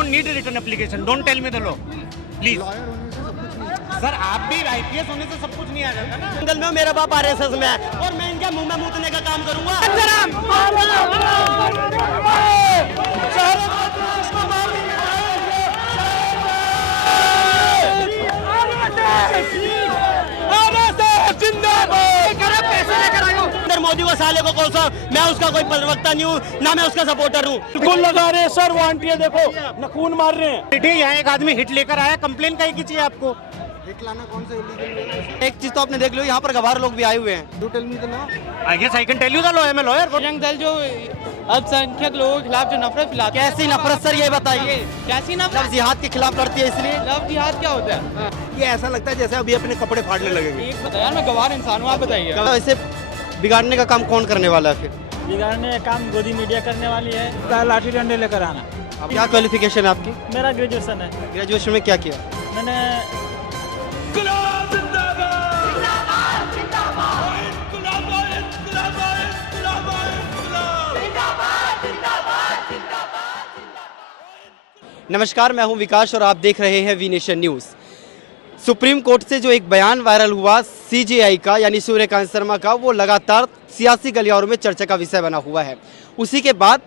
Don't need return application, don't tell me the law please. Sir आप भी IPS होने से सब कुछ नहीं आ जाता ना। जंगल में मेरा बाप आरएसएस में है और मैं इनके मुंह में मूतने का काम करूंगा। मोदी को साले को कौन सा, मैं उसका कोई प्रवक्ता नहीं हूँ, ना मैं उसका सपोर्टर हूँ। बिल्कुल लगा रहे हैं सर, वो आंटी है देखो न खून मार रहे हैं। यहाँ एक आदमी हिट लेकर आया, कंप्लेन काहे की चाहिए आपको? हिट लाना कौन सा इलीगल है? एक चीज तो आपने देख लो, यहाँ पर गवार लोग भी आए हुए हैं। Do tell me the law. I guess I can tell you the law, I am a lawyer. Bajrang Dal जो अल्पसंख्यक लोगों के खिलाफ जो नफरत फैलाती है। कैसी नफरत सर, ये बताइए। कैसी जब नफरत? जिहाद के खिलाफ लड़ती है इसलिए। लव जिहाद क्या होता है? ये ऐसा लगता है जैसे अभी अपने कपड़े फाड़ने लगेंगे। एक बताया यार, मैं गवार इंसान हूँ, आप बताइए। तो इसे बिगाड़ने का काम कौन करने वाला है फिर? बिगाड़ने का काम गोदी मीडिया करने वाली है, लाठी डंडे लेकर आना। क्या क्वालिफिकेशन है आपकी? मेरा ग्रेजुएशन है, ग्रेजुएशन में क्या किया? मैंने नमस्कार, मैं हूं विकास और आप देख रहे हैं V Nation News. Supreme Court से जो एक बयान वायरल हुआ सीजेआई का यानी सूर्यकांत शर्मा का, वो लगातार सियासी गलियारों में चर्चा का विषय बना हुआ है। उसी के बाद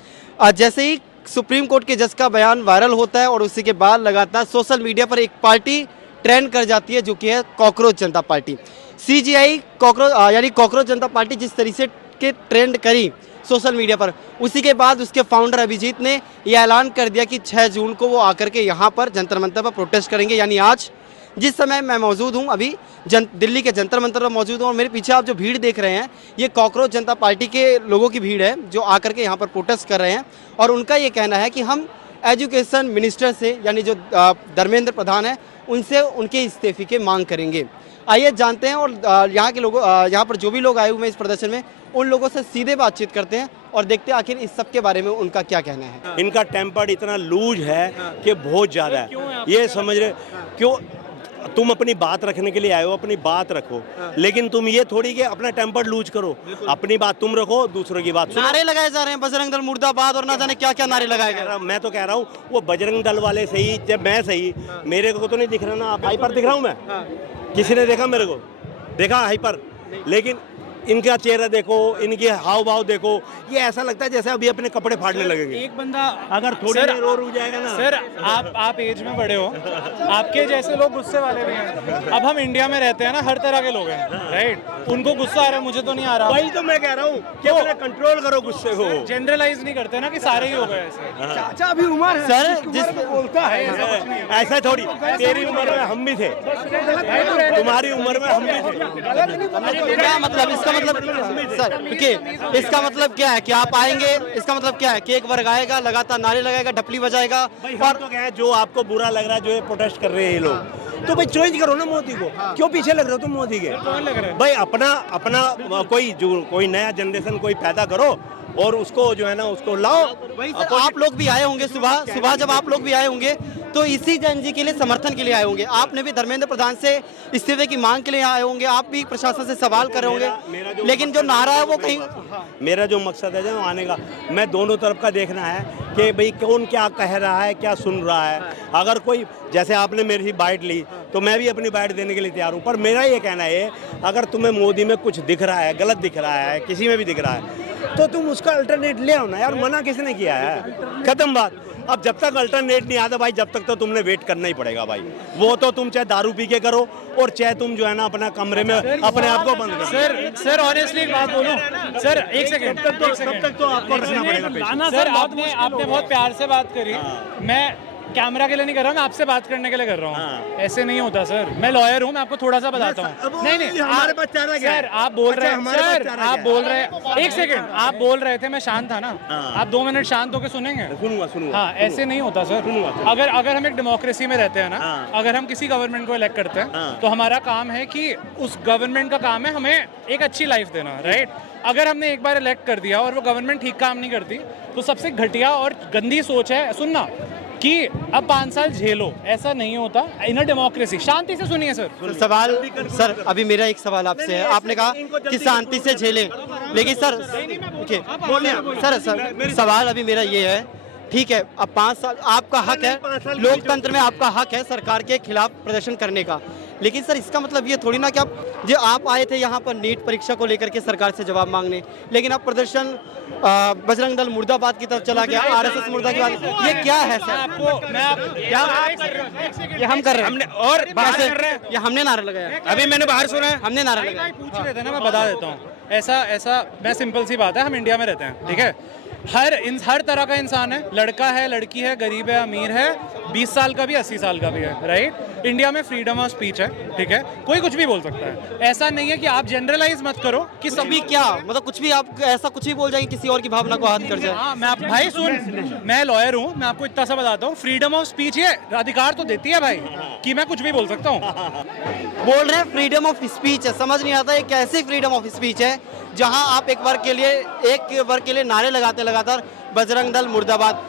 जैसे ही सुप्रीम कोर्ट के जज का बयान वायरल होता है और उसी के बाद लगातार सोशल मीडिया पर एक पार्टी ट्रेंड कर जाती है जो कि है कॉकरोच जनता पार्टी। सीजेआई कॉकरोच जनता पार्टी जिस तरीके के ट्रेंड करी सोशल मीडिया पर, उसी के बाद उसके फाउंडर अभिजीत ने यह ऐलान कर दिया कि 6 जून को वो आकर के यहाँ पर जंतर मंतर पर प्रोटेस्ट करेंगे। यानी आज जिस समय मैं मौजूद हूँ, अभी दिल्ली के जंतर मंतर पर मौजूद हूँ और मेरे पीछे आप जो भीड़ देख रहे हैं, ये कॉकरोच जनता पार्टी के लोगों की भीड़ है जो आकर के यहाँ पर प्रोटेस्ट कर रहे हैं। और उनका ये कहना है कि हम एजुकेशन मिनिस्टर से यानी जो धर्मेंद्र प्रधान है उनसे उनके इस्तीफे की मांग करेंगे। आइए जानते हैं और यहाँ के लोगों यहाँ पर जो भी लोग आए हुए हैं इस प्रदर्शन में, उन लोगों से सीधे बातचीत करते हैं और देखते हैं आखिर इस सब के बारे में उनका क्या कहना है। इनका टेम्पर इतना लूज है कि बहुत ज़्यादा है। ये समझ रहे क्यों? तुम अपनी बात रखने के लिए आए हो, अपनी बात रखो, लेकिन तुम ये थोड़ी कि अपना टेम्पर लूज करो। अपनी बात तुम रखो, दूसरों की बात सुनो। नारे लगाए जा रहे हैं बजरंग दल मुर्दाबाद और ना जाने क्या क्या नारे लगाए गए। मैं तो कह रहा हूँ वो बजरंग दल वाले सही, जब मैं सही, मेरे को तो नहीं दिख रहा ना। हाइपर दिख रहा हूँ मैं? किसी ने देखा मेरे को? देखा हाइपर? लेकिन इनका चेहरा देखो, इनके हाव भाव देखो, ये ऐसा लगता है जैसे अभी अपने कपड़े फाड़ने लगेंगे। एक बंदा अगर थोड़ी देर और रुक जाएगा ना। सर आप एज में बड़े हो, आपके जैसे लोग गुस्से वाले भी हैं। अब हम इंडिया में रहते हैं ना, हर तरह के लोग हैं, राइट? उनको गुस्सा आ रहा है, मुझे तो नहीं आ रहा। वही तो मैं कह रहा हूँ कि अपना कंट्रोल करो गुस्से को। जनरलाइज नहीं करते ना कि सारे ही हो गए ऐसे। चाचा अभी उम्र है सर जिस बोलता है ऐसा थोड़ी, तेरी उम्र में हम भी थे, तुम्हारी उम्र में हम भी थे। क्या मतलब, इसका मतलब सर देखिए, इसका मतलब क्या है कि आप आएंगे, इसका मतलब क्या है कि एक वर्ग आएगा, लगातार नारे लगाएगा, ढपली बजाएगा। और तो क्या है, जो आपको बुरा लग रहा है, जो ये प्रोटेस्ट कर रहे हैं ये लोग, तो भाई चॉइस करो ना मोदी को। क्यों पीछे लग रहे हो तुम मोदी के? कौन लग रहा है? भाई अपना कोई नया जनरेशन कोई पैदा करो और उसको जो है ना उसको लाओ। सर आप लोग भी आए होंगे सुबह जब आप लोग भी आए होंगे तो इसी जन के लिए, समर्थन के लिए आए होंगे। आपने भी धर्मेंद्र प्रधान से इस्तीफे की मांग के लिए आए होंगे, आप भी प्रशासन से सवाल कर रहे होंगे, लेकिन जो नारा है वो कहीं। मेरा जो मकसद है जो आने का, मैं दोनों तरफ का देखना है कि भाई कौन क्या कह रहा है, क्या सुन रहा है। अगर कोई, जैसे आपने मेरी बाइट ली तो मैं भी अपनी बाइट देने के लिए तैयार हूँ, पर मेरा ये कहना है अगर तुम्हें मोदी में कुछ दिख रहा है, गलत दिख रहा है, किसी में भी दिख रहा है, तो तुम उसका अल्टरनेट ले आओ ना यार। मना किसने किया है? खत्म बात। अब जब तक अल्टरनेट नहीं आता भाई, जब तक तो तुमने वेट करना ही पड़ेगा भाई। वो तो तुम चाहे दारू पी के करो और चाहे तुम जो है ना अपना कमरे में अपने आप को बंद करो। सर ऑनेस्टली एक बात बोलूं सर, एक सेकंड, तब तक तो आपको रखना पड़ेगा। सर आपने बहुत प्यार से बात करी, मैं कैमरा के लिए नहीं कर रहा, मैं आपसे बात करने के लिए कर रहा हूँ। ऐसे नहीं होता सर, मैं लॉयर हूँ, मैं आपको थोड़ा सा बताता हूँ। नहीं हमारे पास चारा क्या है? सर आप बोल रहे हैं, सर आप बोल रहे हैं, एक सेकंड, आप बोल रहे थे मैं शांत था ना, आप 2 मिनट शांत होकर सुनेंगे? सुनूंगा। हाँ, ऐसे नहीं होता सर। अगर हम एक डेमोक्रेसी में रहते हैं ना, अगर हम किसी गवर्नमेंट को इलेक्ट करते हैं तो हमारा काम है कि उस गवर्नमेंट का काम है हमें एक अच्छी लाइफ देना, राइट? अगर हमने एक बार इलेक्ट कर दिया और वो गवर्नमेंट ठीक काम नहीं करती तो सबसे घटिया और गंदी सोच है सुनना कि अब 5 साल झेलो। ऐसा नहीं होता इन अ डेमोक्रेसी। शांति से सुनिए सर। सवाल सर, अभी मेरा एक सवाल आपसे है। आपने कहा कि शांति से झेलें, लेकिन सर सर सवाल अभी मेरा ये है ठीक है, अब 5 साल आपका हक है, 5 साल लोकतंत्र में आपका हक है सरकार के खिलाफ प्रदर्शन करने का, लेकिन सर इसका मतलब ये थोड़ी ना कि आप आए थे यहाँ पर नीट परीक्षा को लेकर के सरकार से जवाब मांगने, लेकिन आप प्रदर्शन बजरंग दल मुर्दाबाद की तरफ चला गया, आरएसएस मुर्दाबाद, ये क्या है सर? ये हम कर रहे हैं, हमने और बात कर रहे हैं, ये हमने नारा लगाया, अभी मैंने बाहर सुना है, हमने नारा लगाया। पूछ रहे थे ना, मैं बता देता हूँ। ऐसा मैं सिंपल सी बात है, हम इंडिया में रहते हैं, ठीक है, हर तरह का इंसान है, लड़का है, लड़की है, गरीब है, अमीर है, 20 साल का भी, 80 साल का भी है, राइट। इंडिया में फ्रीडम ऑफ स्पीच है, ठीक है, कोई कुछ भी बोल सकता है। ऐसा नहीं है कि आप जनरलाइज मत करो कि सभी क्या मतलब कुछ भी आप ऐसा कुछ भी बोल जाएंगे किसी और की भावना को हाथ कर जाए। हाँ, भाई सुन, मैं लॉयर हूँ, मैं आपको इतना सा बताता हूँ, फ्रीडम ऑफ स्पीच ये अधिकार तो देती है भाई कि मैं कुछ भी बोल सकता हूँ। बोल रहे हैं फ्रीडम ऑफ स्पीच है, समझ नहीं आता ये कैसी फ्रीडम ऑफ स्पीच है जहां आप एक वर्ग के लिए नारे लगाते लगातार बजरंग दल मुर्दाबाद।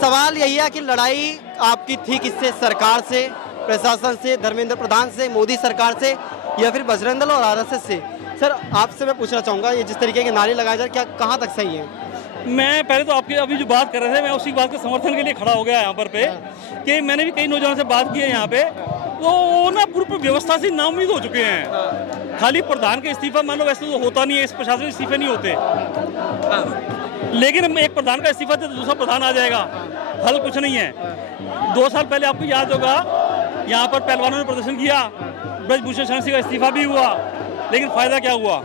सवाल यही है कि लड़ाई आपकी थी किससे, सरकार से, प्रशासन से, धर्मेंद्र प्रधान से, मोदी सरकार से, या फिर बजरंग दल और आरएसएस से? सर आपसे मैं पूछना चाहूँगा, ये जिस तरीके के नारे लगाए जा रहे क्या कहाँ तक सही है? मैं पहले तो आपकी अभी जो बात कर रहे थे, मैं उसी बात के समर्थन के लिए खड़ा हो गया यहाँ पर कि मैंने भी कई नौजवानों से बात की है यहाँ पे, तो वो ना पूरी व्यवस्था से नाउम्मीद हो चुके हैं। खाली प्रधान का इस्तीफा मान लो, वैसे तो होता नहीं है, इस प्रशासन में इस्तीफे नहीं होते, लेकिन एक प्रधान का इस्तीफा तो दूसरा प्रधान आ जाएगा, हल कुछ नहीं है। 2 साल पहले आपको याद होगा यहाँ पर पहलवानों ने प्रदर्शन किया, ब्रजभूषण शरण सिंह का इस्तीफा भी हुआ, लेकिन फायदा क्या हुआ?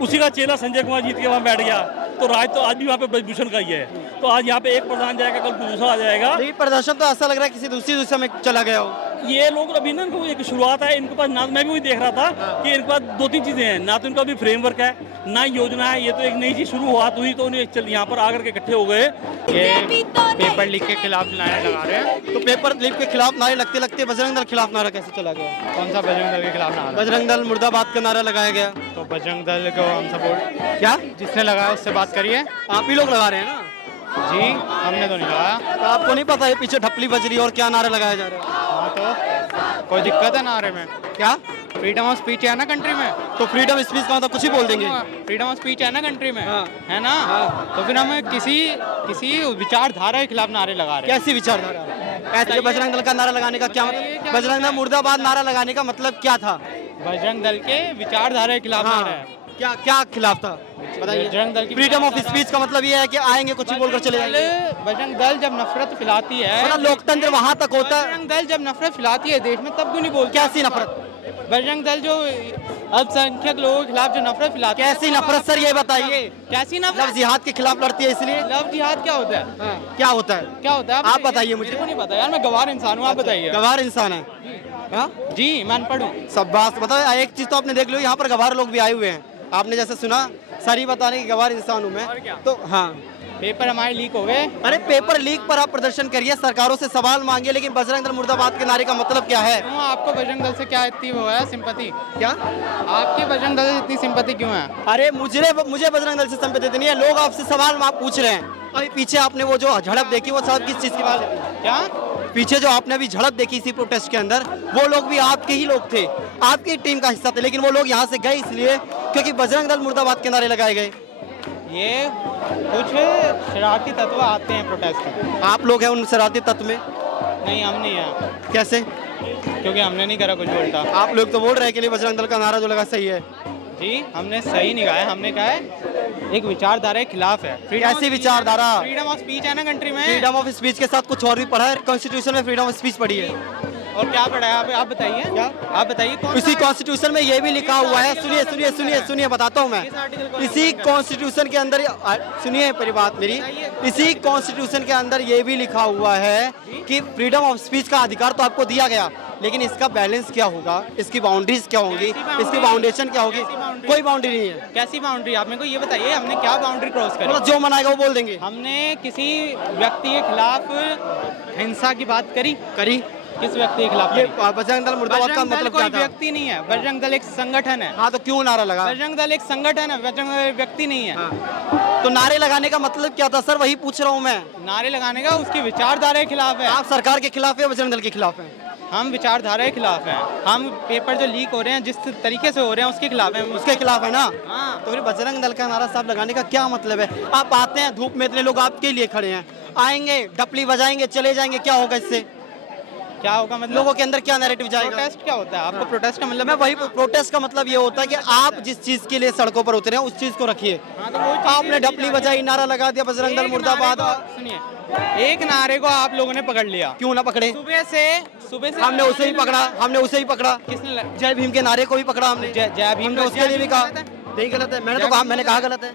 उसी का चेला संजय कुमार जीत के वहाँ बैठ गया, तो राज तो आज भी वहाँ पे ब्रजभूषण का ही है। तो आज यहाँ पे एक प्रधान जाएगा, कल दूसरा आ जाएगा। ये प्रदर्शन तो ऐसा लग रहा है किसी दूसरी दिशा में चला गया हो। ये लोग अभी ना, इनको एक शुरुआत है इनके पास, ना मैं भी वही देख रहा था कि इनके पास 2-3 चीजें हैं, ना तो इनका अभी फ्रेमवर्क है, ना योजना है, ये तो एक नई चीज शुरू हुआ तो ही तो उन्हें यहाँ पर आकर के इकट्ठे हो गए। ये पेपर लीक के खिलाफ नारे लगा रहे हैं, तो पेपर लीक के खिलाफ नारे लगते लगते बजरंग दल खिलाफ नारा कैसे चला गया? कौन सा बजरंग दल के खिलाफ नारा? बजरंग दल मुर्दाबाद का नारा लगाया गया, तो बजरंग दल को हम सपोर्ट, क्या जिसने लगाया उससे बात करिए। आप ही लोग लगा रहे हैं ना? जी, हमने तो नहीं लगाया। तो आपको नहीं पता ये पीछे ढपली बज रही है और क्या नारा लगाया जा रहा है? हाँ, तो कोई दिक्कत है नारे में? क्या फ्रीडम ऑफ स्पीच है ना कंट्री में, तो फ्रीडम स्पीच का मतलब कुछ ही बोल देंगे? फ्रीडम ऑफ स्पीच है ना कंट्री में, हाँ। है ना? तो फिर हम किसी विचारधारा के खिलाफ नारे लगा रहे हैं। कैसी विचारधारा? ऐसे बजरंग दल का नारा लगाने का क्या मतलब? बजरंग दल मुर्दाबाद नारा लगाने का मतलब क्या था? बजरंग दल के विचारधारा के खिलाफ नारा है। क्या खिलाफ था बताइए? बजरंग दल की फ्रीडम ऑफ स्पीच का मतलब ये है कि आएंगे कुछ ही बोलकर चले जाएंगे। बजरंग दल जब नफरत फैलाती है, मतलब लोकतंत्र वहाँ तक होता है। बजरंग दल जब नफरत फैलाती है देश में, तब क्यों नहीं बोलती? कैसी नफरत? बजरंग दल जो अल्पसंख्यक लोगों के खिलाफ जो नफरत फैलाती है, कैसी नफरत सर, ये बताइए। कैसी लव नफरत? जिहाद के खिलाफ लड़ती है इसलिए? लव जिहाद क्या होता है? क्या होता है? क्या होता है आप बताइए मुझे। मेरे को नहीं पता यार, मैं गवार इंसान हूँ, आप बताइए। गवार इंसान है? हाँ? जी, मैं अनपढ़ हूँ। सब बात बताओ। एक चीज तो आपने देख लो, यहाँ पर गवार लोग भी आए हुए हैं, आपने जैसे सुना, सारी बताने की गवार इंसान हूँ मैं, तो हाँ। पेपर हमारे लीक हो गए। अरे पेपर लीक पर आप प्रदर्शन करिए, सरकारों से सवाल मांगिए, लेकिन बजरंग दल मुर्दाबाद के नारे का मतलब क्या है? क्यों आपको बजरंग दल से क्या इतनी वो है सिंपैथी? क्या आपकी बजरंग दल से इतनी सिंपैथी क्यों है? अरे मुझे बजरंग दल से संबंधित नहीं है, लोग आपसे सवाल आप पूछ रहे हैं। अभी पीछे आपने वो जो झड़प देखी, वो सब किस चीज की बात है? क्या पीछे जो आपने अभी झड़प देखी इसी प्रोटेस्ट के अंदर, वो लोग भी आपके ही लोग थे, आपकी टीम का हिस्सा थे, लेकिन वो लोग यहाँ से गए इसलिए क्योंकि बजरंग दल मुर्दाबाद के नारे लगाए गए। ये कुछ शरारती तत्व आते हैं प्रोटेस्ट में। आप लोग हैं उन शरारती तत्व में? नहीं, हम नहीं हैं, कैसे? क्योंकि हमने नहीं करा कुछ उल्टा। आप लोग तो बोल रहे हैं कि बजरंग दल का नारा जो लगा सही है। जी, हमने सही नहीं कहा है, हमने कहा है एक विचारधारा के खिलाफ है। कैसी विचारधारा? फ्रीडम ऑफ स्पीच है ना कंट्री में। फ्रीडम ऑफ स्पीच के साथ कुछ और भी पढ़ा है, कॉन्स्टिट्यूशन में फ्रीडम ऑफ स्पीच पढ़ी है। और क्या पढ़ा है आप बताइए? क्या आप बताइए? कौन इसी सा? कॉन्स्टिट्यूशन में ये भी लिखा हुआ है, सुनिए बताता हूँ मैं। इसी कॉन्स्टिट्यूशन के अंदर, सुनिए पहली बात मेरी, इसी कॉन्स्टिट्यूशन के अंदर ये भी लिखा हुआ है कि फ्रीडम ऑफ स्पीच का अधिकार तो आपको दिया गया, लेकिन इसका बैलेंस क्या होगा, इसकी बाउंड्रीज क्या होंगी, इसकी बाउंडेशन क्या होगी? कोई बाउंड्री नहीं है। कैसी बाउंड्री? आप मेरे को ये बताइए, हमने क्या बाउंड्री क्रॉस करी? मतलब जो मनाएगा वो बोल देंगे। हमने किसी व्यक्ति के खिलाफ हिंसा की बात करी? किस व्यक्ति के खिलाफ? ये बजरंग दल मुर्दाबाद का बजरंग दल मतलब कोई क्या था? व्यक्ति नहीं है, बजरंग दल एक संगठन है। हाँ, तो क्यों नारा लगा? बजरंग दल एक संगठन है, बजरंग दल एक व्यक्ति नहीं है। तो नारे लगाने का मतलब क्या था सर, वही पूछ रहा हूँ मैं। नारे लगाने का उसकी विचारधारा के खिलाफ है। आप सरकार के खिलाफ है, बजरंग दल के खिलाफ है? हम विचारधारा के खिलाफ हैं। हम पेपर जो लीक हो रहे हैं जिस तरीके से हो रहे हैं उसके खिलाफ हैं। उसके खिलाफ है ना? हाँ। तो फिर बजरंग दल का नारा साहब लगाने का क्या मतलब है? आप आते हैं धूप में, इतने लोग आपके लिए खड़े हैं, आएंगे डपली बजाएंगे चले जाएंगे, क्या होगा इससे? क्या होगा मतलब? लोगों के अंदर क्या नैरेटिव जाएगा? प्रोटेस्ट क्या होता है? आपको प्रोटेस्ट का मतलब? मैं वही, प्रोटेस्ट का मतलब ये होता है कि आप जिस चीज के लिए सड़कों पर उतरे हैं उस चीज को रखिए। आपने डपली बजाई, नारा लगा दिया बजरंग दल मुर्दाबाद। सुनिए, एक नारे को आप लोगों ने पकड़ लिया, क्यों ना पकड़े? सुबह से हमने उसे ही पकड़ा, हमने उसे ही पकड़ा। किसने जय भीम के नारे को भी पकड़ा हमने। जय भीम हमने उसके लिए भी कहा नहीं गलत है। मैंने तो कहा, मैंने कहा गलत है।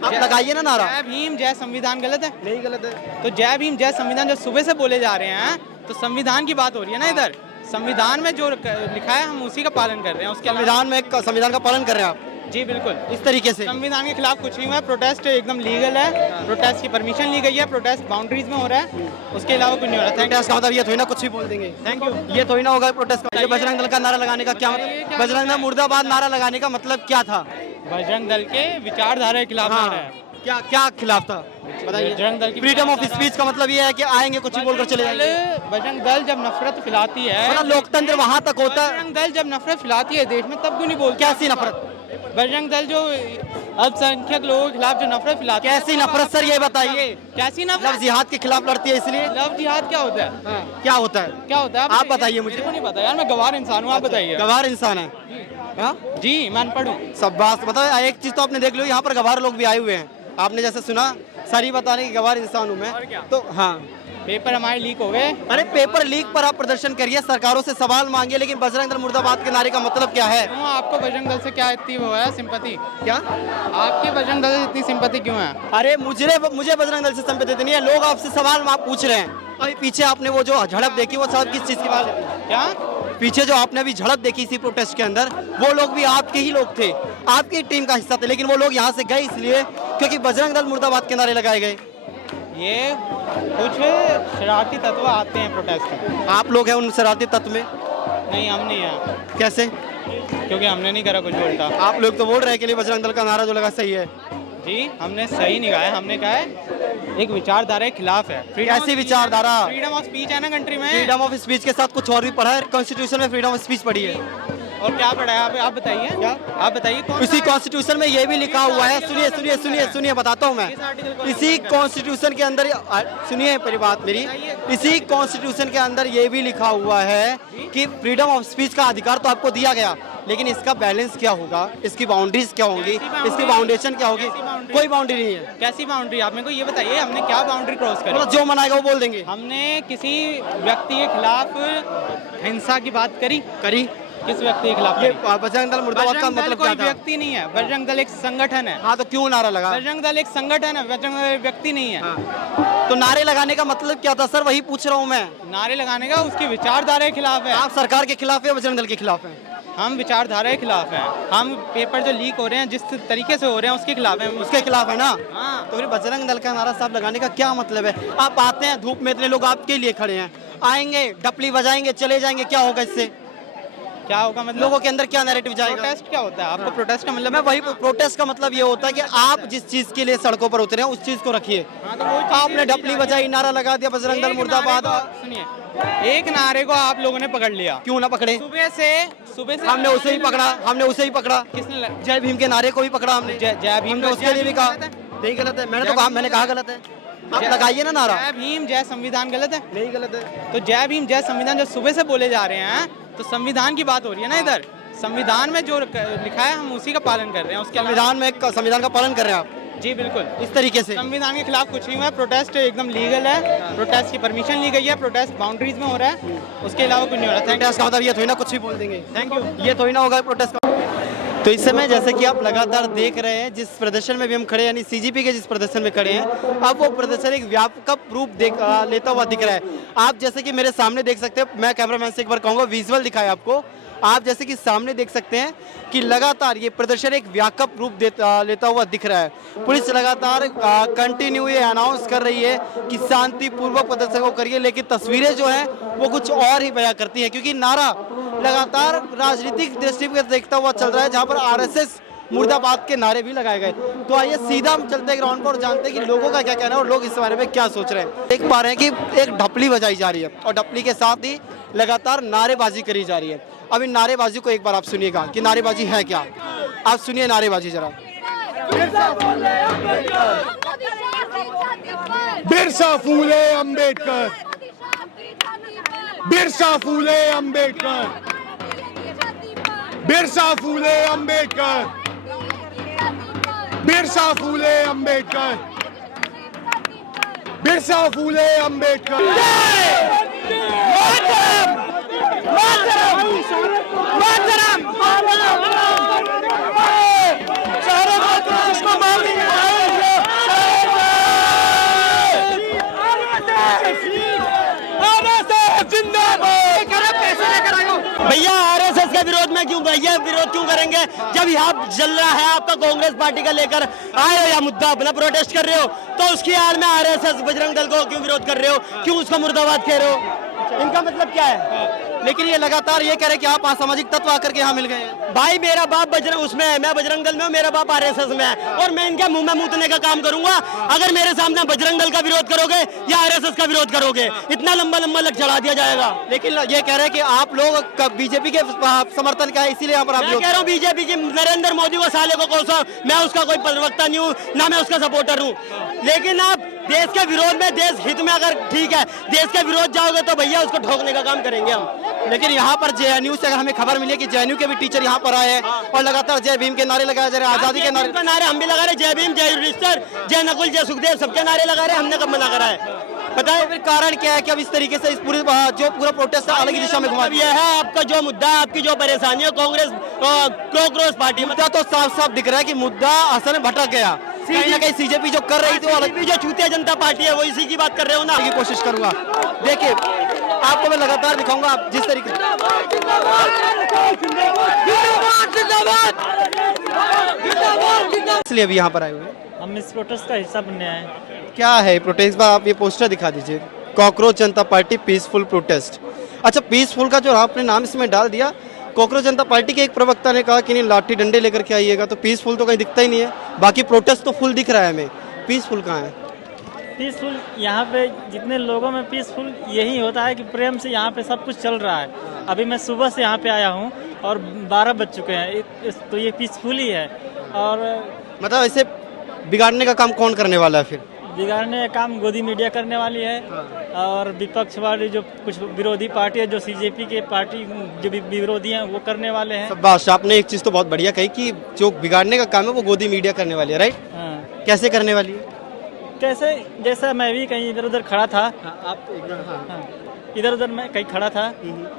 आप लगाइए ना नारा। जय भीम जय संविधान गलत है? नहीं गलत है। तो जय भीम जय संविधान जो सुबह से बोले जा रहे हैं, तो संविधान की बात हो रही है ना इधर। संविधान में जो लिखा है हम उसी का पालन कर रहे हैं। उसके संविधान का पालन कर रहे हैं आप जी बिल्कुल इस तरीके से। संविधान के खिलाफ कुछ नहीं हुआ है। प्रोटेस्ट एकदम लीगल है, प्रोटेस्ट की परमिशन ली गई है, प्रोटेस्ट बाउंड्रीज में हो रहा है, उसके अलावा कुछ नहीं हो रहा है। प्रोटेस्ट का मतलब ये थोड़ी ना कुछ भी बोल देंगे। Thank you. ये थोड़ी ना होगा प्रोटेस्ट का। ये बजरंग दल का नारा लगाने का क्या मतलब? बजरंग दल मुर्दाबाद नारा लगाने का मतलब क्या था? बजरंग दल के विचारधारा के खिलाफ हाँ, आ रहा है। क्या क्या खिलाफ था बताइए? बजरंग दल की फ्रीडम ऑफ स्पीच का मतलब ये है कि आएंगे कुछ भी बोलकर चले जाएंगे। बजरंग दल जब नफरत फैलाती है, मतलब लोकतंत्र वहाँ तक होता है। बजरंग दल जब नफरत फैलाती है देश में, तब क्यों नहीं बोलती? कैसी नफरत? बजरंग दल जो अल्पसंख्यक लोगों के खिलाफ जो नफरत फैलाती है, कैसी नफरत सर, ये बताइए। कैसी लव नफरत? जिहाद के खिलाफ लड़ती है इसलिए। लव जिहाद क्या होता है? क्या होता है? क्या होता है आप बताइए मुझे। मेरे को नहीं पता यार, मैं गवार इंसान हूँ, आप बताइए। गवार इंसान है हाँ? जी मैं अनपढ़ हूँ। सब बात बताओ। एक चीज तो आपने देख लो, यहाँ पर गवार लोग भी आए हुए हैं। आपने जैसे सुना, सारी बताने की गवार इंसान हूँ मैं। और क्या? तो हाँ, पेपर हमारे लीक हो गए। अरे पेपर लीक पर आप प्रदर्शन करिए, सरकारों से सवाल मांगिए, लेकिन बजरंग दल मुर्दाबाद के नारे का मतलब क्या है? क्यों आपको बजरंग दल से क्या इतनी वो है सिंपैथी? क्या आपकी बजरंग दल से इतनी सिंपैथी क्यों है? अरे मुझे बजरंग दल से संबंधित नहीं है। लोग आपसे सवाल आप पूछ रहे हैं। अभी पीछे आपने वो जो झड़प देखी, वो सब किस चीज की बात है? क्या पीछे जो आपने अभी झड़प देखी इसी प्रोटेस्ट के अंदर, वो लोग भी आपके ही लोग थे, आपकी टीम का हिस्सा थे, लेकिन वो लोग यहाँ से गए इसलिए क्योंकि बजरंग दल मुर्दाबाद के नारे लगाए गए। ये कुछ शरारती तत्व आते हैं प्रोटेस्ट में। आप लोग हैं उन शरारती तत्व में? नहीं हम नहीं हैं, कैसे? क्योंकि हमने नहीं करा कुछ उल्टा। आप लोग तो बोल रहे हैं कि नहीं बजरंग दल का नारा जो लगा सही है। जी हमने सही नहीं कहा है, हमने कहा है एक विचारधारा के खिलाफ है। कैसी विचारधारा? फ्रीडम ऑफ स्पीच है ना कंट्री में। फ्रीडम ऑफ स्पीच के साथ कुछ और भी पढ़ा है? कॉन्स्टिट्यूशन में फ्रीडम ऑफ स्पीच पढ़ी है और क्या पढ़ा है आप बताइए? क्या? आप बताइए कौन इसी सा? कॉन्स्टिट्यूशन में ये भी लिखा हुआ है। सुनिए सुनिए सुनिए सुनिए, बताता हूँ मैं। किस आर्टिकल को इसी कॉन्स्टिट्यूशन के अंदर, सुनिए पहली बात मेरी, इसी कॉन्स्टिट्यूशन के अंदर ये भी लिखा हुआ है कि फ्रीडम ऑफ स्पीच का अधिकार तो आपको दिया गया, लेकिन इसका बैलेंस क्या होगा, इसकी बाउंड्रीज क्या होंगी, इसकी बाउंडेशन क्या होगी? कोई बाउंड्री नहीं है। कैसी बाउंड्री? आप मेरे को ये बताइए, हमने क्या बाउंड्री क्रॉस करी? मतलब जो मनाएगा वो बोल देंगे। हमने किसी व्यक्ति के खिलाफ हिंसा की बात करी? किस व्यक्ति के खिलाफ ये करी? बजरंग दल मुर्दाबाद का बजरंग दल मतलब कोई क्या था? व्यक्ति नहीं है, बजरंग दल एक संगठन है। हाँ तो क्यों नारा लगा? बजरंग दल एक संगठन है, बजरंग दल एक व्यक्ति नहीं है। तो नारे लगाने का मतलब क्या था सर, वही पूछ रहा हूँ मैं। नारे लगाने का उसकी विचारधारा के खिलाफ है। आप सरकार के खिलाफ है, बजरंग दल के खिलाफ है? हम विचारधारा के खिलाफ हैं। हम पेपर जो लीक हो रहे हैं जिस तरीके से हो रहे हैं उसके खिलाफ हैं। उसके खिलाफ है ना? हाँ। तो फिर बजरंग दल का नारा साहब लगाने का क्या मतलब है? आप आते हैं धूप में, इतने लोग आपके लिए खड़े हैं, आएंगे डपली बजाएंगे चले जाएंगे, क्या होगा इससे? क्या होगा मतलब? लोगों के अंदर क्या नैरेटिव जाएगा? प्रोटेस्ट क्या होता है? आपको प्रोटेस्ट का मतलब? मैं वही, प्रोटेस्ट का मतलब ये होता है कि आप जिस चीज के लिए सड़कों पर उतरे हैं उस चीज को रखिए। आपने डपली बजाई, नारा लगा दिया बजरंग दल मुर्दाबाद। सुनिए, एक नारे को आप लोगों ने पकड़ लिया, क्यों ना पकड़े? सुबह से हमने उसे ही पकड़ा, हमने उसे ही पकड़ा। किसने? जय भीम के नारे को भी पकड़ा हमने। जय भीम हमने उसके लिए भी कहा नहीं गलत है। मैंने तो कहा, मैंने कहा गलत है। आप लगाइए ना नारा। जय भीम जय संविधान गलत है? नहीं गलत है। तो जय भीम जय संविधान जो सुबह से बोले जा रहे हैं, तो संविधान की बात हो रही है ना इधर। संविधान में जो लिखा है हम उसी का पालन कर रहे हैं। उसके संविधान का पालन कर रहे हैं आप जी बिल्कुल इस तरीके से। संविधान के खिलाफ कुछ नहीं हुआ है। प्रोटेस्ट एकदम लीगल है, प्रोटेस्ट की परमिशन ली गई है, प्रोटेस्ट बाउंड्रीज में हो रहा है, उसके अलावा कुछ नहीं हो रहा। प्रोटेस्ट का मतलब ये थोड़ी ना कुछ भी बोल देंगे। Thank you. ये थोड़ी ना होगा प्रोटेस्ट का। तो इस समय जैसे कि आप लगातार देख रहे हैं, जिस प्रदर्शन में भी हम खड़े हैं, यानी सीजीपी के जिस प्रदर्शन में खड़े हैं, अब वो प्रदर्शन एक व्यापक रूप लेता हुआ दिख रहा है। आप जैसे कि मेरे सामने देख सकते हैं, मैं कैमरामैन से एक बार कहूँगा विजुअल दिखाए आपको। आप जैसे कि सामने देख सकते हैं कि लगातार ये प्रदर्शन एक व्यापक रूप लेता हुआ दिख रहा है। पुलिस लगातार कंटिन्यू ये अनाउंस कर रही है कि शांतिपूर्वक प्रदर्शन को करिए, लेकिन तस्वीरें जो हैं वो कुछ और ही बयां करती हैं, क्योंकि नारा लगातार राजनीतिक दृष्टिकोण देखता हुआ चल रहा है, जहां पर आरएसएस मुर्दाबाद के नारे भी लगाए गए। तो आइए सीधा हम चलते हैं ग्राउंड पर और जानते हैं कि लोगों का क्या कहना है और लोग इस बारे में क्या सोच रहे हैं। देख पा रहे हैं कि एक ढपली बजाई जा रही है और ढपली के साथ ही लगातार नारेबाजी करी जा रही है। अब इन नारेबाजी को एक बार आप सुनिएगा कि नारेबाजी है क्या। आप सुनिए नारेबाजी जरा। बिरसा फूले अंबेडकर, बिरसा फूले अंबेडकर, बिरसा फूले अंबेडकर, बिरसा फूले अंबेडकर, बिरसा फूले अंबेडकर। भैया आरएसएस के विरोध में क्यों, भैया विरोध क्यों करेंगे जब यहाँ चल रहा है आपका कांग्रेस पार्टी का लेकर आए हो या मुद्दा अपना प्रोटेस्ट कर रहे हो, तो उसकी आड़ में आरएसएस बजरंग दल को क्यों विरोध कर रहे हो, क्यों उसका मुर्दाबाद कह रहे हो, इनका मतलब क्या है? लेकिन ये लगातार ये कह रहे हैं कि आप असामाजिक तत्व आकर के यहाँ मिल गए हैं। भाई मेरा बाप बजरंग उसमें है, मैं बजरंग दल में हूँ, मेरा बाप आरएसएस में है, और मैं इनके मुंह में मूतने का काम करूंगा अगर मेरे सामने बजरंग दल का विरोध करोगे या आरएसएस का विरोध करोगे। इतना लंबा लंबा लग चढ़ा दिया जाएगा। लेकिन ये कह रहे हैं कि आप लोग बीजेपी के समर्थन का है, इसीलिए यहाँ पर आप मैं लोग कह रहा हूँ बीजेपी की नरेंद्र मोदी को साले को कोसा, मैं उसका कोई प्रवक्ता नहीं हूँ, ना मैं उसका सपोर्टर हूँ, लेकिन आप देश के विरोध में, देश हित में अगर ठीक है देश के विरोध जाओगे तो भैया उसको ठोकने का काम करेंगे हम। लेकिन यहाँ पर जेएनयू से अगर हमें खबर मिली है कि जेएनयू के भी टीचर यहाँ पर आए हैं और लगातार जय भीम के नारे लगाए जा रहे हैं, आजादी के नारे हम भी लगा रहे, जय भीम, जय रजिस्टर, जय नकुल, जय सुखदेव, सबके नारे लगा रहे, हमने कब मना करा है? बताए फिर कारण क्या है कि अब इस तरीके से इस पूरे जो पूरा प्रोटेस्ट अलग ही दिशा में घुमा दिया है? आपका जो मुद्दा, आपकी जो परेशानी है, कांग्रेस क्रोस पार्टी मुद्दा तो साफ साफ दिख रहा है कि मुद्दा असल में भटक गया। कहीं ना कहीं सीजेपी जो कर रही थी, अलग जो चूतिया जनता पार्टी है वो इसी की बात कर रहे हो ना, की कोशिश करूंगा। देखिए आपको मैं लगातार दिखाऊंगा आप जिस तरीके इसलिए अभी यहाँ पर आए हुए हैं। हम इस प्रोटेस्ट का हिस्सा बनने आए हैं। क्या है प्रोटेस्ट में? आप ये पोस्टर दिखा दीजिए, कॉकरोच जनता पार्टी पीसफुल प्रोटेस्ट। अच्छा, पीसफुल का जो आपने नाम इसमें डाल दिया, कॉकरोच जनता पार्टी के एक प्रवक्ता ने कहा कि नहीं लाठी डंडे लेकर के आइएगा, तो पीसफुल तो कहीं दिखता ही नहीं है, बाकी प्रोटेस्ट तो फुल दिख रहा है हमें, पीसफुल कहाँ है? पीसफुल यहाँ पे जितने लोगों में पीसफुल यही होता है कि प्रेम से यहाँ पे सब कुछ चल रहा है। अभी मैं सुबह से यहाँ पे आया हूँ और 12 बज चुके हैं, तो ये पीसफुल ही है। और मतलब ऐसे बिगाड़ने का काम कौन करने वाला है फिर? बिगाड़ने का काम गोदी मीडिया करने वाली है, और विपक्ष वाली जो कुछ विरोधी पार्टी है, जो सीजेपी के पार्टी जो भी विरोधी हैं वो करने वाले हैं। शाबाश, आपने एक चीज़ तो बहुत बढ़िया कही कि जो बिगाड़ने का काम है वो गोदी मीडिया करने वाली है, राइट? हाँ। कैसे करने वाली है? कैसे? जैसा मैं भी कहीं इधर उधर खड़ा था, आप इधर उधर मैं कहीं खड़ा था,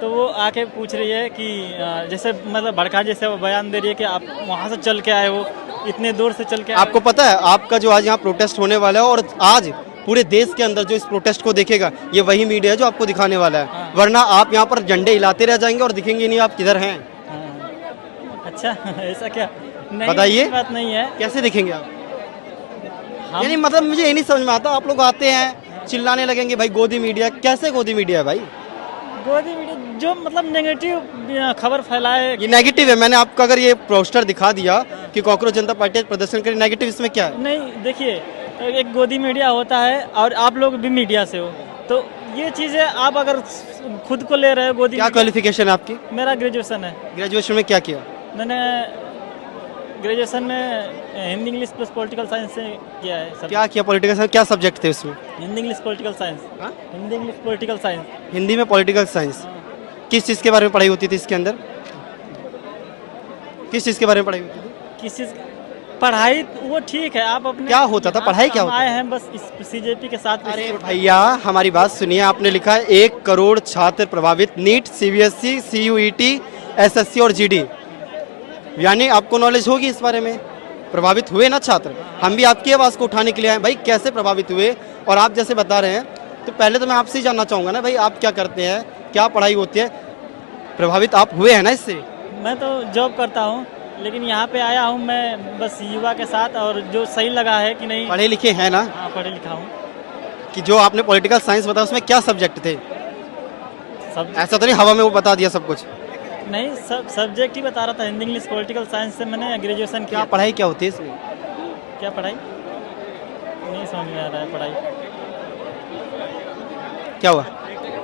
तो वो आके पूछ रही है कि जैसे मतलब भड़का जैसे वो बयान दे रही है कि आप वहाँ से चल के आए हो, इतने दूर से चल के आए हो। आपको पता है आपका जो आज यहाँ प्रोटेस्ट होने वाला है, और आज पूरे देश के अंदर जो इस प्रोटेस्ट को देखेगा ये वही मीडिया है जो आपको दिखाने वाला है। हाँ। वरना आप यहाँ पर झंडे हिलाते रह जाएंगे और दिखेंगे नहीं आप किधर हैं। हाँ। अच्छा ऐसा क्या? नहीं, बताइए, ऐसी बात नहीं है। कैसे दिखेंगे आप? यानी मतलब मुझे ये नहीं समझ में आता, आप लोग आते हैं चिल्लाने लगेंगे भाई गोदी मीडिया, कैसे गोदी मीडिया है भाई? गोदी मीडिया जो मतलब नेगेटिव खबर फैलाए, ये नेगेटिव है। मैंने आपको अगर ये पोस्टर दिखा दिया कि कॉकरोच जनता पार्टी प्रदर्शन करे, नेगेटिव इसमें क्या है? नहीं देखिए, एक गोदी मीडिया होता है और आप लोग भी मीडिया से हो, तो ये चीज़ें आप अगर खुद को ले रहे हो गोदी। क्या क्वालिफिकेशन है आपकी? मेरा ग्रेजुएशन है। ग्रेजुएशन में क्या किया? मैंने ग्रेजुएशन में Hindi English plus political science से किया है सर। क्या किया पॉलिटिकल साइंस? क्या सब्जेक्ट थे उसमें? Hindi English political science. Hindi English political science. Hindi में पॉलिटिकल साइंस। किस चीज़ के बारे में पढ़ाई होती थी इसके अंदर? किस चीज़ के बारे में पढ़ाई होती थी? किस चीज़ पढ़ाई? वो ठीक है, आप अपने क्या होता था पढ़ाई? क्या होता? आए हैं बस इस सीजेपी के साथ। अरे भैया हमारी बात सुनिए, आपने लिखा है 1 करोड़ छात्र प्रभावित, नीट, सीबीएसई, सीयूईटी, एसएससी और जीडी, यानी आपको नॉलेज होगी इस बारे में। प्रभावित हुए ना छात्र, हम भी आपकी आवाज़ को उठाने के लिए आए भाई, कैसे प्रभावित हुए? और आप जैसे बता रहे हैं, तो पहले तो मैं आपसे ही जानना चाहूँगा ना भाई, आप क्या करते हैं, क्या पढ़ाई होती है? प्रभावित आप हुए हैं ना इससे? मैं तो जॉब करता हूँ, लेकिन यहाँ पे आया हूँ मैं बस युवा के साथ, और जो सही लगा है कि नहीं। पढ़े लिखे हैं ना? हाँ पढ़े लिखा हूँ। कि जो आपने पॉलिटिकल साइंस बताया उसमें क्या सब्जेक्ट थे? सब ऐसा तो नहीं हवा में वो बता दिया सब कुछ? नहीं, सब सब्जेक्ट ही बता रहा था। हिंदी इंग्लिश पॉलिटिकल साइंस से मैंने ग्रेजुएशन किया। क्या पढ़ाई क्या होती है इसमें? क्या पढ़ाई? नहीं समझ में आ रहा है पढ़ाई क्या हुआ?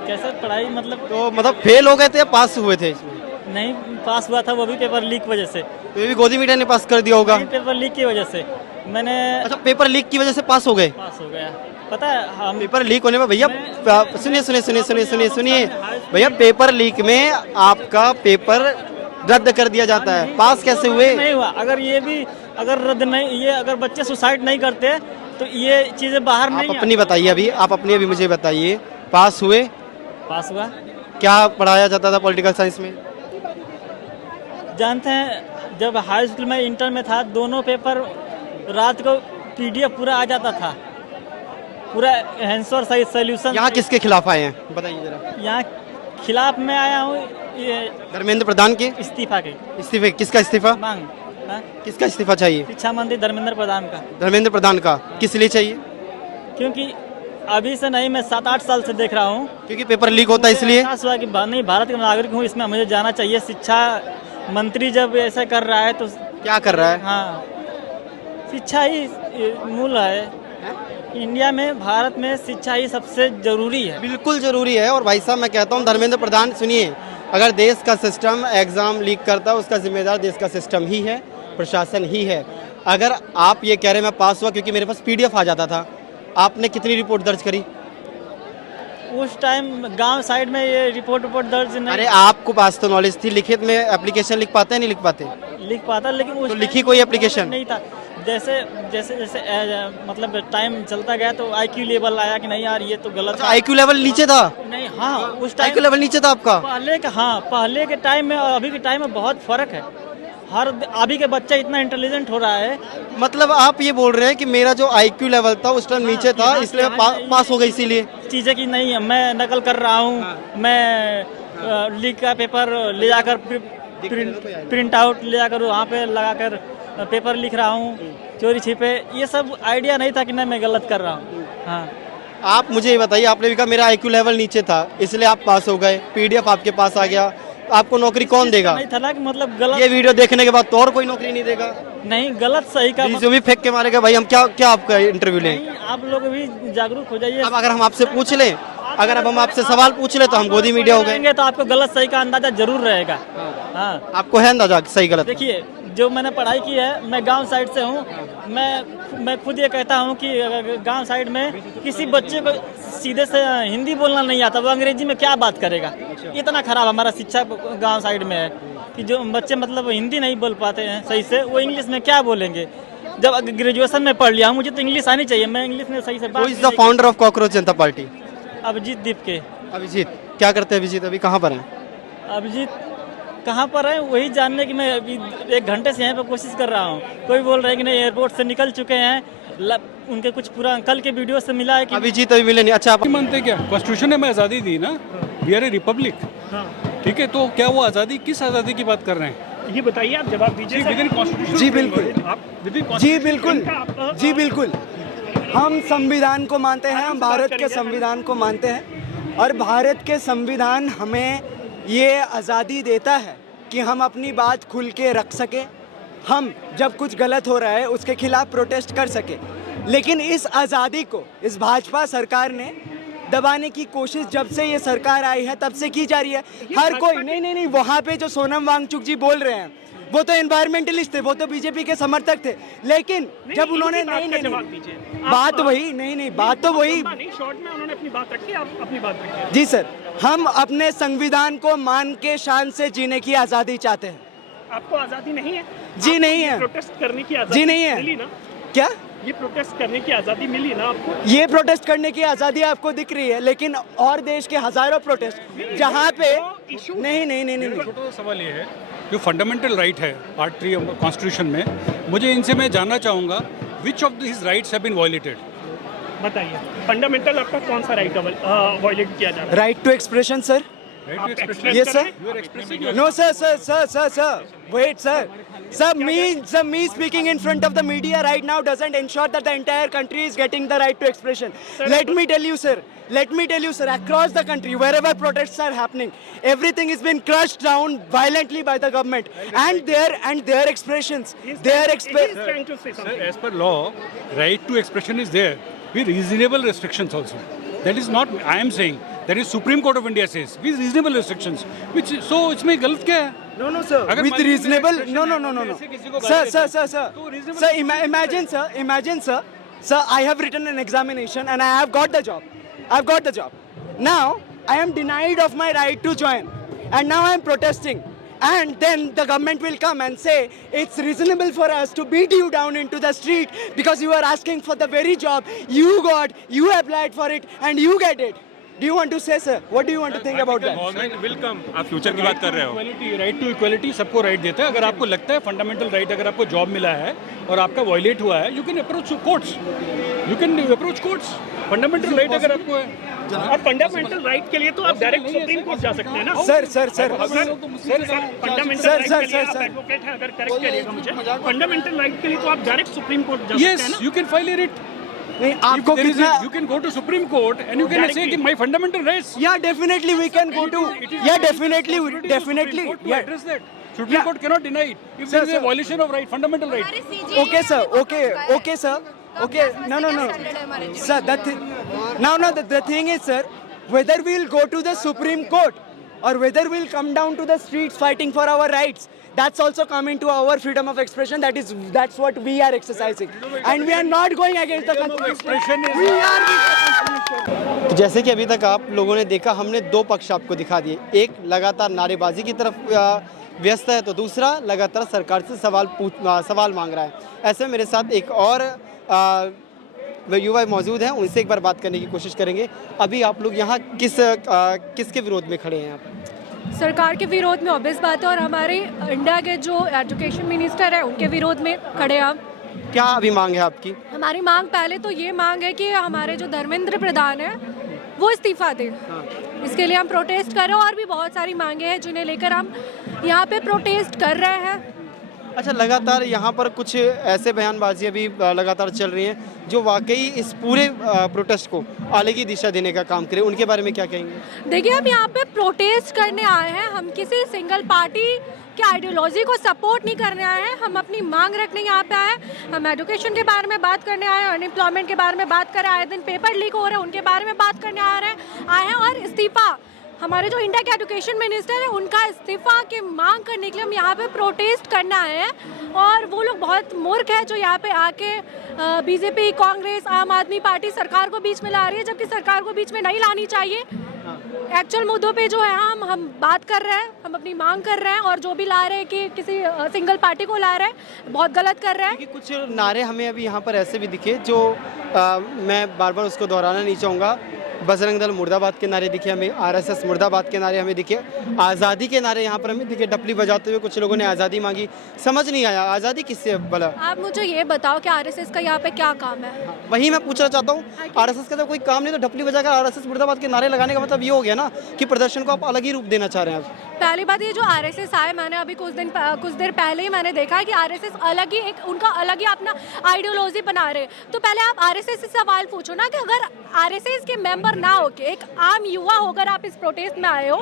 कैसे पढ़ाई मतलब? तो मतलब फेल हो गए थे या पास हुए थे इसमें? नहीं पास हुआ था, वो भी पेपर लीक वजह से। तो ये भी गोदी मीडिया ने पास कर दिया होगा। नहीं, पेपर लीक की वजह से मैंने अच्छा, पेपर लीक की वजह से पास हो गए। पास हो गया। पता है हम पेपर लीक होने में भैया, सुनिए सुनिए सुनिए सुनिए सुनिए सुनिए भैया, पेपर लीक में आपका पेपर रद्द कर दिया जाता है, पास कैसे हुए? नहीं हुआ। अगर ये भी अगर रद्द नहीं, ये अगर बच्चे सुसाइड नहीं करते तो ये चीजें बाहर आप नहीं अपनी बताइए अभी, आप अपनी अभी मुझे बताइए, पास हुए? पास हुआ। क्या पढ़ाया जाता था पॉलिटिकल साइंस में? जानते हैं जब हाई स्कूल में इंटर में था, दोनों पेपर रात को PDF पूरा आ जाता था, पूरा आंसर सही सोल्यूशन। यहाँ किसके खिलाफ आए हैं बताइए जरा। यहाँ खिलाफ मैं आया हूँ ये धर्मेंद्र प्रधान के इस्तीफा के इस्तीफे। किसका इस्तीफा? मांग। हाँ? किसका इस्तीफा चाहिए? शिक्षा मंत्री धर्मेंद्र प्रधान का। धर्मेंद्र प्रधान का किस लिए चाहिए? क्योंकि अभी से नहीं, मैं 7-8 साल से देख रहा हूँ। क्योंकि पेपर लीक होता है इसलिए। एहसास हुआ कि नहीं, भारत का नागरिक हूँ, इसमें मुझे जाना चाहिए। शिक्षा मंत्री जब ऐसा कर रहा है तो क्या कर रहा है? हाँ, शिक्षा ही मूल है। इंडिया में, भारत में शिक्षा ही सबसे जरूरी है। बिल्कुल जरूरी है। और भाई साहब मैं कहता हूँ धर्मेंद्र प्रधान, सुनिए, अगर देश का सिस्टम एग्जाम लीक करता है उसका जिम्मेदार देश का सिस्टम ही है, प्रशासन ही है। अगर आप ये कह रहे हैं मैं पास हुआ क्योंकि मेरे पास PDF आ जाता था, आपने कितनी रिपोर्ट दर्ज करी? उस टाइम गांव साइड में ये रिपोर्ट दर्ज नहीं। अरे आपको पास तो नॉलेज थी, लिखित में एप्लीकेशन लिख पाते हैं नहीं लिख पाते? लिख पाता, लेकिन उस तो टाइम लिखी कोई एप्लीकेशन नहीं था। जैसे जैसे जैसे मतलब टाइम चलता गया तो IQ लेवल आया कि नहीं यार ये तो गलत है। IQ लेवल नीचे था? नहीं, हाँ उस टाइम IQ लेवल नीचे था आपका? पहले के टाइम में और अभी के टाइम में बहुत फर्क है। अभी के बच्चा इतना इंटेलिजेंट हो रहा है। मतलब आप ये बोल रहे हैं कि मेरा जो IQ लेवल था उस टाइम नीचे था, इसलिए पास हो गई इसीलिए? चीजें की नहीं, मैं नकल कर रहा हूँ, मैं लीक का पेपर ले जाकर प्रिंट आउट ले जाकर वहाँ पे लगा कर पेपर लिख रहा हूँ, चोरी छिपे, ये सब आइडिया नहीं था कि नहीं मैं गलत कर रहा हूँ। हाँ, आप मुझे ये बताइए, आपने भी कहा मेरा IQ लेवल नीचे था इसलिए आप पास हो गए, PDF आपके पास आ गया, आपको नौकरी कौन देगा? नहीं था ना कि मतलब गलत। ये वीडियो देखने के बाद तो और कोई नौकरी नहीं देगा? नहीं, गलत सही का जो भी फेंक के मारेगा भाई, हम क्या आपका इंटरव्यू लें? नहीं, आप लोग भी जागरूक हो जाइए। अब अगर हम आपसे पूछ लें, अगर अब हम आपसे सवाल पूछ ले तो हम गोदी मीडिया हो गए, तो आपको गलत सही का अंदाजा जरूर रहेगा। हाँ, आपको है अंदाजा सही गलत? देखिए, जो मैंने पढ़ाई की है, मैं गांव साइड से हूँ। मैं खुद ये कहता हूँ कि गांव साइड में किसी बच्चे को सीधे से हिंदी बोलना नहीं आता, वो अंग्रेजी में क्या बात करेगा? इतना खराब हमारा शिक्षा गांव साइड में है कि जो बच्चे मतलब हिंदी नहीं बोल पाते हैं सही से, वो इंग्लिश में क्या बोलेंगे? जब ग्रेजुएशन में पढ़ लिया हूँ, मुझे तो इंग्लिश आनी चाहिए, मैं इंग्लिश में सही से बात। Who is the founder of cockroach Janata party? Abhijit दीप के। अभिजीत क्या करते हैं? अभिजीत अभी कहाँ पर हैं? अभिजीत कहाँ पर है वही जानने की मैं अभी 1 घंटे से यहाँ पे कोशिश कर रहा हूँ। कोई बोल रहे हैं कि नहीं एयरपोर्ट से निकल चुके हैं, उनके कुछ पूरा कल के वीडियो से मिला है कि अभिजीत अभी मिले नहीं। अच्छा, आप मानते क्या कॉन्स्टिट्यूशन ने हमें आज़ादी दी ना, वी आर ए रिपब्लिक, ठीक है, तो क्या वो आज़ादी, किस आज़ादी की बात कर रहे हैं ये बताइए, आप जवाब दीजिए। जी बिल्कुल, जी बिल्कुल, जी बिल्कुल। हम संविधान को मानते हैं, हम भारत के संविधान को मानते हैं, और भारत के संविधान हमें ये आज़ादी देता है कि हम अपनी बात खुल के रख सके, हम जब कुछ गलत हो रहा है उसके खिलाफ प्रोटेस्ट कर सके। लेकिन इस आज़ादी को इस भाजपा सरकार ने दबाने की कोशिश जब से ये सरकार आई है तब से की जा रही है। हर कोई नहीं, वहाँ पे जो सोनम वांगचुक जी बोल रहे हैं वो तो एनवायरमेंटलिस्ट थे, वो तो बीजेपी के समर्थक थे, लेकिन जब उन्होंने बात वही नहीं, बात तो वही शॉर्ट में उन्होंने अपनी बात रखी, आप अपनी बात रखिए। जी सर, हम अपने संविधान को मान के शान से जीने की आज़ादी चाहते हैं। आपको आज़ादी नहीं है? जी नहीं है। प्रोटेस्ट करने की आज़ादी जी नहीं है। मिली ना? क्या ये प्रोटेस्ट करने की आज़ादी मिली ना आपको? ये प्रोटेस्ट करने की आज़ादी आपको दिख रही है, लेकिन और देश के हजारों प्रोटेस्ट जहाँ पे नहीं। छोटा सा सवाल ये है, जो फंडामेंटल राइट है पार्ट 3 कॉन्स्टिट्यूशन में, मुझे इनसे मैं जानना चाहूँगा which of this rights have been violated? बताइए, फंडामेंटल आपका कौन सा राइट वायलेट किया जा रहा है? Right to expression sir. Yes sir. No sir. Wait sir. Me speaking in front of the media right now doesn't ensure that the entire country is getting the right to expression. Let me tell you sir, across the country wherever protests are happening, everything is been crushed down violently by the government and their expressions. trying to say something. As per law, right to expression is there with reasonable restrictions also. That is not, I am saying That is Supreme Court of India says with reasonable restrictions. Which so इसमें गलत क्या है? No, sir. अगर With मान लीजिए reasonable, expression no. ऐसे किसी को गाली देते हैं, तो reasonable Sir, imagine, sir, I have written an examination and I have got the job. I've got the job. Now, I am denied of my right to join. And now I am protesting. And then the government will come and say, it's reasonable for us to beat you down into the street because you are asking for the very job you got, you applied for it, and you get it. Do you want to say, sir? What do you want to think about that? Government will come. आप future की बात कर रहे हो। Equality, right to equality सबको right देता है। अगर आपको लगता है फंडामेंटल राइट, अगर आपको जॉब मिला है और आपका वायलेट हुआ है, you can approach courts, you can approach courts. Fundamental right अगर आपको है, और फंडामेंटल राइट के लिए तो आप डायरेक्ट सुप्रीम कोर्ट जा सकते हैं ना। सर फंडामेंटल राइट के लिए आप एडवोकेट हैं, अगर करेक्ट करिएगा मुझे, फंडामेंटल राइट के लिए तो आप डायरेक्ट सुप्रीम कोर्ट जा सकते हैं यस ना। You can file A writ. नहीं, आपको कितना you can go to Supreme Court and you can say कि my fundamental rights. Yeah, definitely we can go to. Yeah, definitely. To address that. Supreme Court cannot deny it. If there is a violation of right, fundamental right. Okay, sir. Okay, sir. Okay. No. Sir, the thing is, sir, whether we'll go to the Supreme Court or whether we'll come down to the streets fighting for our rights, that's also coming to our freedom of expression. That's what we are exercising, and we are not going against the constitution. We are with the constitution. तो जैसे कि अभी तक आप लोगों ने देखा, हमने दो पक्ष आपको दिखा दिए। एक लगातार नारेबाजी की तरफ व्यस्त है, तो दूसरा लगातार सरकार से सवाल मांग रहा है। ऐसे मेरे साथ एक और युवा मौजूद हैं, उनसे एक बार बात करने की कोशिश करेंगे। अभी आप लोग यहाँ किसके विरोध में खड़े हैं? आप सरकार के विरोध में, ऑब्वियस बात है, और हमारे इंडिया के जो एजुकेशन मिनिस्टर है उनके विरोध में खड़े हैं हम। क्या अभी मांग है आपकी? हमारी मांग पहले तो ये मांग है कि हमारे जो धर्मेंद्र प्रधान है वो इस्तीफा दे। इसके लिए हम प्रोटेस्ट कर रहे हैं, और भी बहुत सारी मांगे हैं जिन्हें लेकर हम यहाँ पे प्रोटेस्ट कर रहे हैं। अच्छा, लगातार यहाँ पर कुछ ऐसे बयानबाजी अभी लगातार चल रही हैं जो वाकई इस पूरे प्रोटेस्ट को अलग ही दिशा देने का काम करें, उनके बारे में क्या कहेंगे? देखिए, हम यहाँ पे प्रोटेस्ट करने आए हैं, हम किसी सिंगल पार्टी के आइडियोलॉजी को सपोर्ट नहीं करने आए हैं। हम अपनी मांग रखने यहाँ पे आए हैं। हम एजुकेशन के बारे में बात करने आए हैं, अनएम्प्लॉयमेंट के बारे में बात कर रहे हैं, आए दिन पेपर लीक हो रहे हैं उनके बारे में बात करने आए हैं, और इस्तीफा, हमारे जो इंडिया के एजुकेशन मिनिस्टर है उनका इस्तीफा की मांग करने के लिए हम यहाँ पे प्रोटेस्ट करने आए हैं। और वो लोग बहुत मूर्ख है जो यहाँ पे आके बीजेपी, कांग्रेस, आम आदमी पार्टी सरकार को बीच में ला रही है, जबकि सरकार को बीच में नहीं लानी चाहिए। एक्चुअल मुद्दों पे जो है हम बात कर रहे हैं, हम अपनी मांग कर रहे हैं, और जो भी ला रहे हैं कि किसी सिंगल पार्टी को ला रहे हैं, बहुत गलत कर रहे हैं। कुछ नारे हमें अभी यहाँ पर ऐसे भी दिखे जो मैं बार बार उसको दोहराना नहीं चाहूँगा। बजरंग दल मुर्दाबाद के नारे दिखे हमें, आरएसएस मुर्दाबाद के नारे हमें दिखे, आज़ादी के नारे यहाँ पर हमें दिखे, डपली बजाते हुए कुछ लोगों ने आज़ादी मांगी। समझ नहीं आया आज़ादी किससे भला? आप मुझे ये बताओ कि आरएसएस का यहाँ पे क्या काम है? वही मैं पूछना चाहता हूँ। आरएसएस का तो कोई काम नहीं, तो डपली बजाकर आरएसएस मुर्दाबाद के नारे लगाने का मतलब ये हो गया ना कि प्रदर्शन को आप अलग ही रूप देना चाह रहे हैं आप। पहली बात, ये जो आरएसएस आए, मैंने अभी कुछ देर पहले ही मैंने देखा कि आरएसएस अलग ही उनका अलग ही अपना आइडियोलॉजी बना रहे। तो पहले आप आरएसएस से सवाल पूछो ना कि अगर आरएसएस के मेंबर ना होके एक आम युवा होकर आप इस प्रोटेस्ट में आए हो,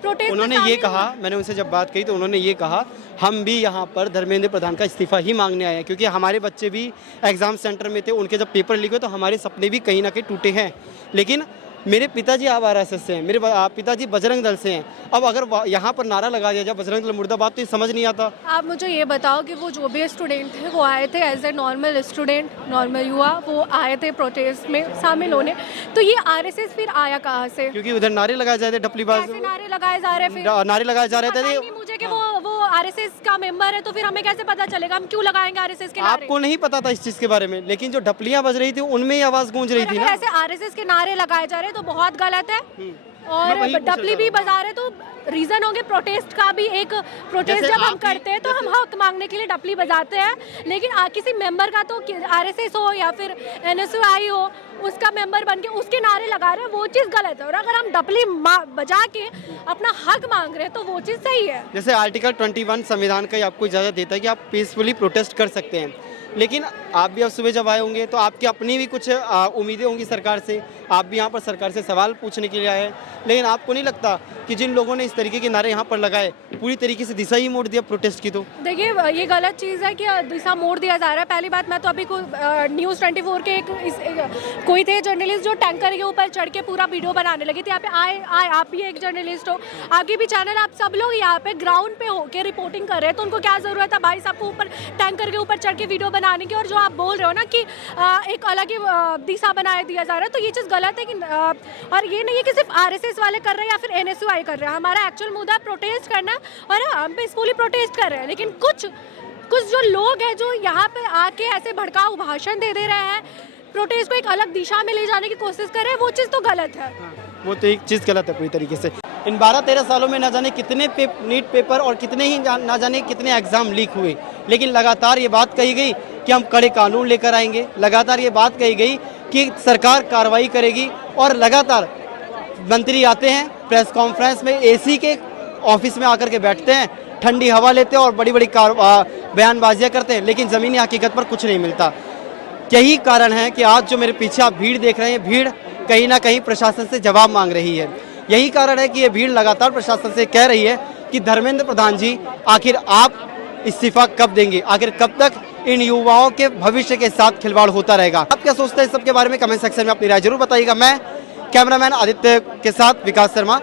प्रोटेस्ट उन्होंने ये कहा, मैंने उनसे जब बात कही तो उन्होंने ये कहा हम भी यहाँ पर धर्मेंद्र प्रधान का इस्तीफा ही मांगने आए हैं, क्योंकि हमारे बच्चे भी एग्ज़ाम सेंटर में थे, उनके जब पेपर लीक हुए तो हमारे सपने भी कहीं ना कहीं टूटे हैं। लेकिन मेरे पिताजी आप आरएसएस से हैं, मेरे पिताजी बजरंग दल से हैं। अब अगर यहाँ पर नारा लगा दिया जाए बजरंग दल मुर्दाबाद, तो ये समझ नहीं आता। आप मुझे ये बताओ कि वो जो भी स्टूडेंट थे वो आए थे as a normal student, normal युवा, वो आए थे प्रोटेस्ट में शामिल होने, तो ये आरएसएस फिर आया कहाँ से? क्योंकि उधर नारे लगाए जाते, डपलीबाज नारे लगाए जा रहे, फिर नारे लगाए जा रहे थे। मुझे कि वो आरएसएस का मेंबर है, तो फिर हमें कैसे पता चलेगा? हम क्यों लगाएंगे आरएसएस के नारे? आपको नहीं पता था इस चीज़ के बारे में, लेकिन जो डपलियाँ बज रही थी उनमें ही आवाज़ गूंज रही थी ना। ऐसे आरएसएस के नारे लगाए जा रहे तो बहुत गलत है। और डपली भी बजा रहे, तो रीजन होंगे प्रोटेस्ट का भी। एक प्रोटेस्ट जब हम करते हैं तो हम हक मांगने के लिए डपली बजाते हैं, लेकिन किसी मेंबर का तो आरएसएस हो या फिर एनएसयूआई हो, उसका मेंबर बन के उसके नारे लगा रहे हैं, वो चीज़ गलत है। और अगर हम डपली बजा के अपना हक मांग रहे हैं तो वो चीज़ सही है। जैसे आर्टिकल 21 संविधान का आपको इजाज़त देता है कि आप पीसफुली प्रोटेस्ट कर सकते हैं, लेकिन आप भी अब सुबह जब आए होंगे तो आपकी अपनी भी कुछ उम्मीदें होंगी सरकार से, आप भी यहाँ पर सरकार से सवाल पूछने के लिए आए हैं। लेकिन आपको नहीं लगता कि जिन लोगों ने इस तरीके के नारे यहाँ पर लगाए पूरी तरीके से दिशा ही मोड़ दिया प्रोटेस्ट की? तो देखिए ये गलत चीज़ है कि दिशा मोड़ दिया जा रहा है। पहली बात, मैं तो अभी न्यूज़ 24 के कोई थे जर्नलिस्ट जो टैंकर के ऊपर चढ़ के पूरा वीडियो बनाने लगे थे। यहाँ पे आए आप भी एक जर्नलिस्ट हो, आपके भी चैनल, आप सब लोग यहाँ पे ग्राउंड पे होके रिपोर्टिंग कर रहे हैं, तो उनको क्या ज़रूरत है भाई साहब को ऊपर टैंकर के ऊपर चढ़ के वीडियो बनाने की? और जो आप बोल रहे हो ना कि एक अलग ही दिशा बना दिया जा रहा है, तो ये चीज़ गलत है कि और ये नहीं है कि सिर्फ RSS वाले कर रहे हैं या फिर NSUI कर रहे हैं। हमारा एक्चुअल मुद्दा प्रोटेस्ट करना और हम पीसफुली प्रोटेस्ट कर रहे हैं, लेकिन कुछ जो लोग हैं जो यहाँ पे आके ऐसे भड़काऊ भाषण दे रहे हैं, प्रोटेस्ट को एक अलग दिशा में ले जाने की कोशिश कर रहे हैं, वो चीज़ तो गलत है। वो तो एक चीज़ गलत है पूरी तरीके से। इन 12-13 सालों में ना जाने कितने नीट पेपर और कितने ही ना जाने कितने एग्जाम लीक हुए, लेकिन लगातार ये बात कही गई कि हम कड़े कानून लेकर आएंगे, लगातार ये बात कही गई कि सरकार कार्रवाई करेगी, और लगातार मंत्री आते हैं प्रेस कॉन्फ्रेंस में AC के ऑफिस में आकर के बैठते हैं, ठंडी हवा लेते हैं और बड़ी बड़ी बयानबाजियां करते हैं, लेकिन ज़मीनी हकीकत पर कुछ नहीं मिलता। यही कारण है कि आज जो मेरे पीछे आप भीड़ देख रहे हैं, भीड़ कहीं ना कहीं प्रशासन से जवाब मांग रही है। यही कारण है कि ये भीड़ लगातार प्रशासन से कह रही है कि धर्मेंद्र प्रधान जी, आखिर आप इस्तीफा कब देंगे? आखिर कब तक इन युवाओं के भविष्य के साथ खिलवाड़ होता रहेगा? आप क्या सोचते हैं इस सब के बारे में? कमेंट सेक्शन में अपनी राय जरूर बताइएगा। मैं कैमरामैन आदित्य के साथ विकास शर्मा,